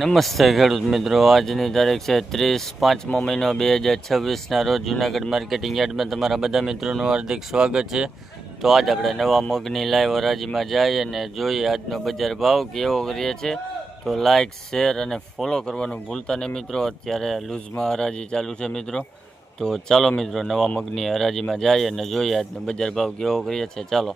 નમસ્તે ખેડૂત મિત્રો, આજની તારીખ છે 30/5 મહિનો 2026ના રોજ જૂનાગઢ માર્કેટિંગ યાર્ડમાં તમારા બધા મિત્રોનું હાર્દિક સ્વાગત છે. તો આજ આપણે નવા મગની લાઈવ હરાજીમાં જઈએ અને જોઈએ આજનો બજાર ભાવ કેવો કરીએ છે. તો લાઇક, શેર અને ફોલો કરવાનું ભૂલતા નહીં મિત્રો. અત્યારે લૂઝમાં હરાજી ચાલુ છે મિત્રો. તો ચાલો મિત્રો નવા મગની હરાજીમાં જઈએ અને જોઈએ આજનો બજાર ભાવ કેવો કરીએ છે. ચાલો.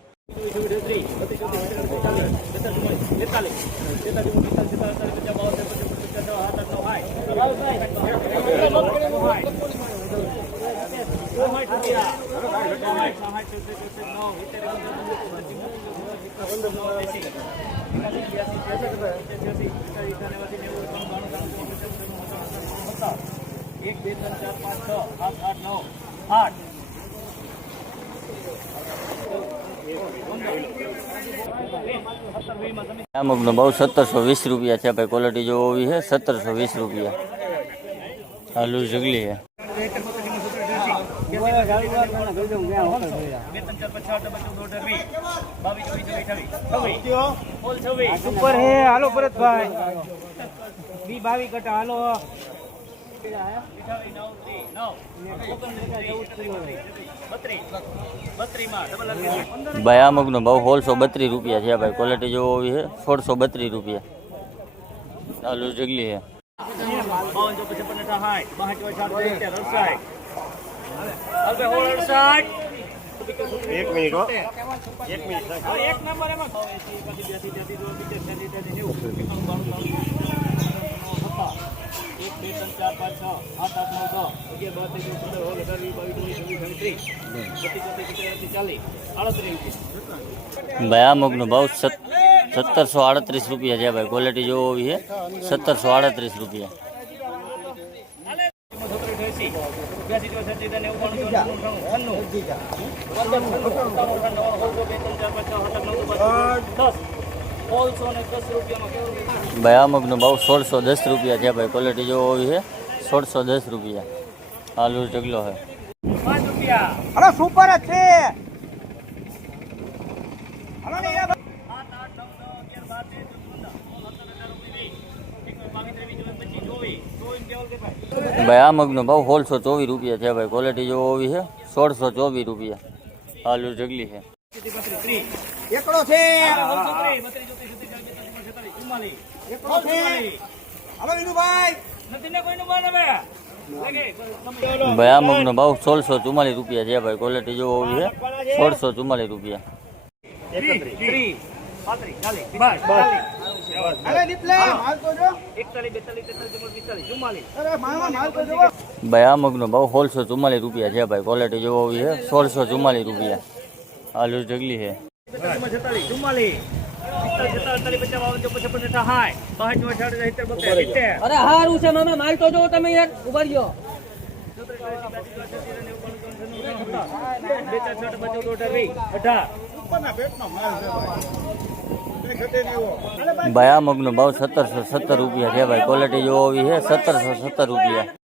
આ મગનો ભાવ 1720 રૂપિયા છે ભાઈ. ક્વોલિટી જો હોવી છે 1720 રૂપિયા. આલુ જગલી છે. ઉપર હે હાલો ભરતભાઈ 22 કટા હાલો. ભાઈ આ મગનો ભાવ 1632 રૂપિયા છે ભાઈ. ક્વોલિટી જો હોવી છે 1632 રૂપિયા. આલુ જગલી છે. એક મિનિટ ભાઈ આ મગનો ભાવ 1738 રૂપિયા છે ભાઈ. ક્વોલિટી જો હોવી છે 1738 રૂપિયા. ભાઈ આ મગનો ભાવ 1610 રૂપિયા છે ભાઈ. ક્વોલિટી જો હોવી છે 1610 રૂપિયા. આલુ ઢગલો છે. 5 રૂપિયા સુપર જ છે. ભાઈ આ મગનો ભાવ 1624 રૂપિયા છે ભાઈ. ક્વોલિટી જો હોવી છે 1624 રૂપિયા. આલુ જગલી છે. એકડો છે. એકડો છે. હાલો વિનુભાઈ નથી ને કોઈનું બાર હવે. ભાઈ આ મગનો ભાવ 1644 રૂપિયા છે ભાઈ. ક્વોલિટી જો હોવી છે 1644 રૂપિયા. ભાઈ આ મગનો ભાવ 1644 રૂપિયા છે ભાઈ. ક્વોલિટી જો હોવી છે 1644 રૂપિયા. આલુ જગલી છે. અરે હારું છે મામા, માલ તો જો તમે યાર ઉભા રહ્યો. ભાઈ આ મગનો ભાવ 1770 રૂપિયા છે ભાઈ. ક્વોલિટી જો હોવી છે 1770 રૂપિયા.